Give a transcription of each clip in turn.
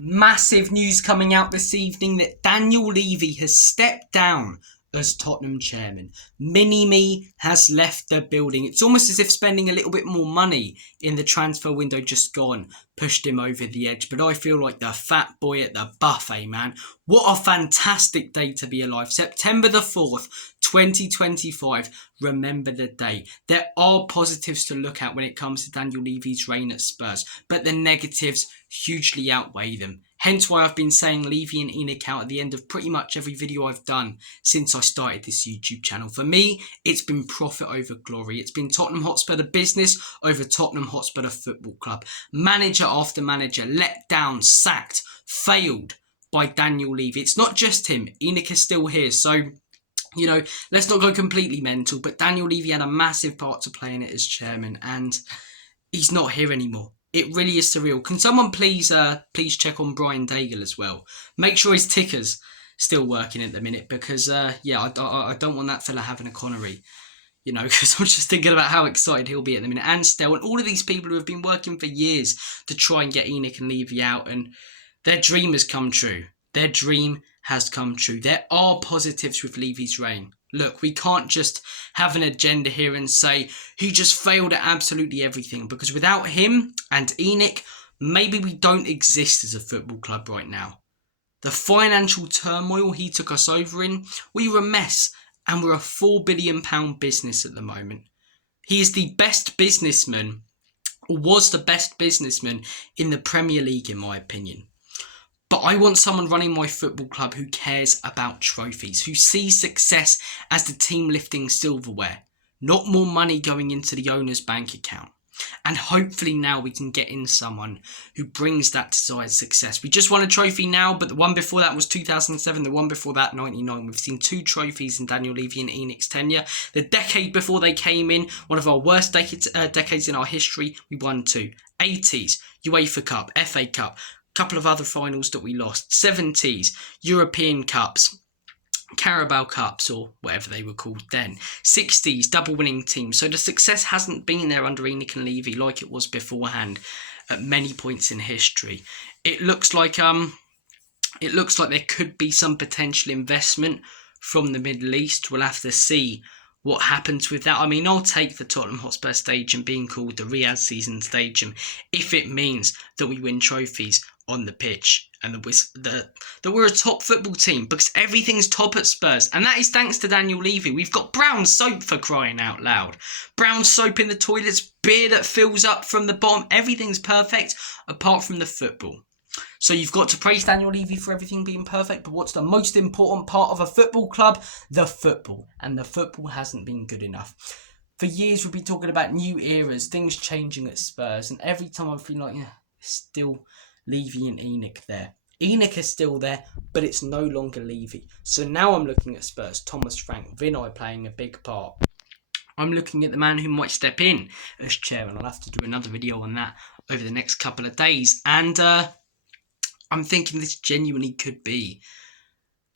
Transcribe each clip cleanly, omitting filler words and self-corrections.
Massive news coming out this evening that Daniel Levy has stepped down as Tottenham chairman. Mini-Me has left the building. It's almost as if spending a little bit more money in the transfer window just gone pushed him over the edge. But I feel like the fat boy at the buffet, man. What a fantastic day to be alive. September the 4th, 2025. Remember the day. There are positives to look at when it comes to Daniel Levy's reign at Spurs, but the negatives hugely outweigh them. Hence why I've been saying Levy and ENIC out at the end of pretty much every video I've done since I started this YouTube channel. For me, it's been profit over glory. It's been Tottenham Hotspur the business over Tottenham Hotspur the football club. Manager after manager let down, sacked, failed by Daniel Levy. It's not just him. ENIC is still here. So, you know, let's not go completely mental. But Daniel Levy had a massive part to play in it as chairman. And he's not here anymore. It really is surreal. Can someone please check on Brian Daigle as well? Make sure his ticker's still working at the minute because, yeah, I don't want that fella having a Connery. You know, because I'm just thinking about how excited he'll be at the minute. And Stell and all of these people who have been working for years to try and get ENIC and Levy out. And their dream has come true. Their dream has come true. There are positives with Levy's reign. Look, we can't just have an agenda here and say he just failed at absolutely everything, because without him and ENIC, maybe we don't exist as a football club right now. The financial turmoil he took us over in, we were a mess, and we're a £4 billion business at the moment. He is the best businessman, or was the best businessman in the Premier League, in my opinion. But I want someone running my football club who cares about trophies, who sees success as the team lifting silverware, not more money going into the owner's bank account. And hopefully now we can get in someone who brings that desired success. We just won a trophy now, but the one before that was 2007, the one before that 99. We've seen 2 trophies in Daniel Levy and ENIC's tenure. The decade before they came in, one of our worst decades in our history, we won 2. 80s, UEFA Cup, FA Cup, couple of other finals that we lost, 70s, European Cups, Carabao Cups, or whatever they were called then, 60s, double winning teams. So the success hasn't been there under ENIC and Levy like it was beforehand at many points in history. It looks like there could be some potential investment from the Middle East. We'll have to see what happens with that. I mean, I'll take the Tottenham Hotspur Stadium being called the Riyadh Season Stadium if it means that we win trophies on the pitch and that we're a top football team, because everything's top at Spurs, and that is thanks to Daniel Levy. We've got brown soap, for crying out loud. Brown soap in the toilets, beer that fills up from the bottom. Everything's perfect apart from the football. So you've got to praise Daniel Levy for everything being perfect, but what's the most important part of a football club? The football. And the football hasn't been good enough. For years we've been talking about new eras, things changing at Spurs, and every time I feel like, yeah, still Levy and ENIC there. ENIC is still there, but it's no longer Levy. So now I'm looking at Spurs, Thomas Frank, Vinay playing a big part. I'm looking at the man who might step in as chair, and I'll have to do another video on that over the next couple of days. And I'm thinking this genuinely could be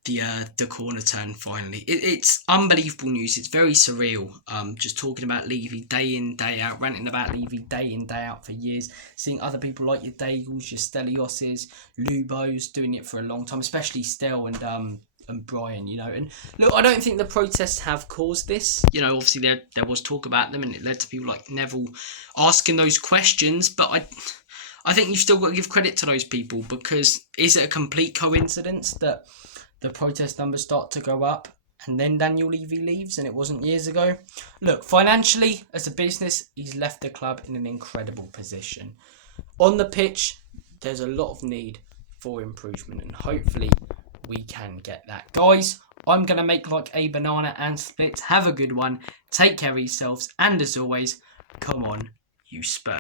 the corner turn finally. It's unbelievable news. It's very surreal. Just talking about Levy day in, day out, ranting about Levy day in, day out for years. Seeing other people like your Daigles, your Stelioses, Lubos doing it for a long time, especially Stel and Brian, you know. And look, I don't think the protests have caused this. You know, obviously there was talk about them, and it led to people like Neville asking those questions. But I think you've still got to give credit to those people, because is it a complete coincidence that the protest numbers start to go up and then Daniel Levy leaves and it wasn't years ago? Look, financially, as a business, he's left the club in an incredible position. On the pitch, there's a lot of need for improvement, and hopefully we can get that. Guys, I'm going to make like a banana and split. Have a good one. Take care of yourselves. And as always, come on, you Spurs.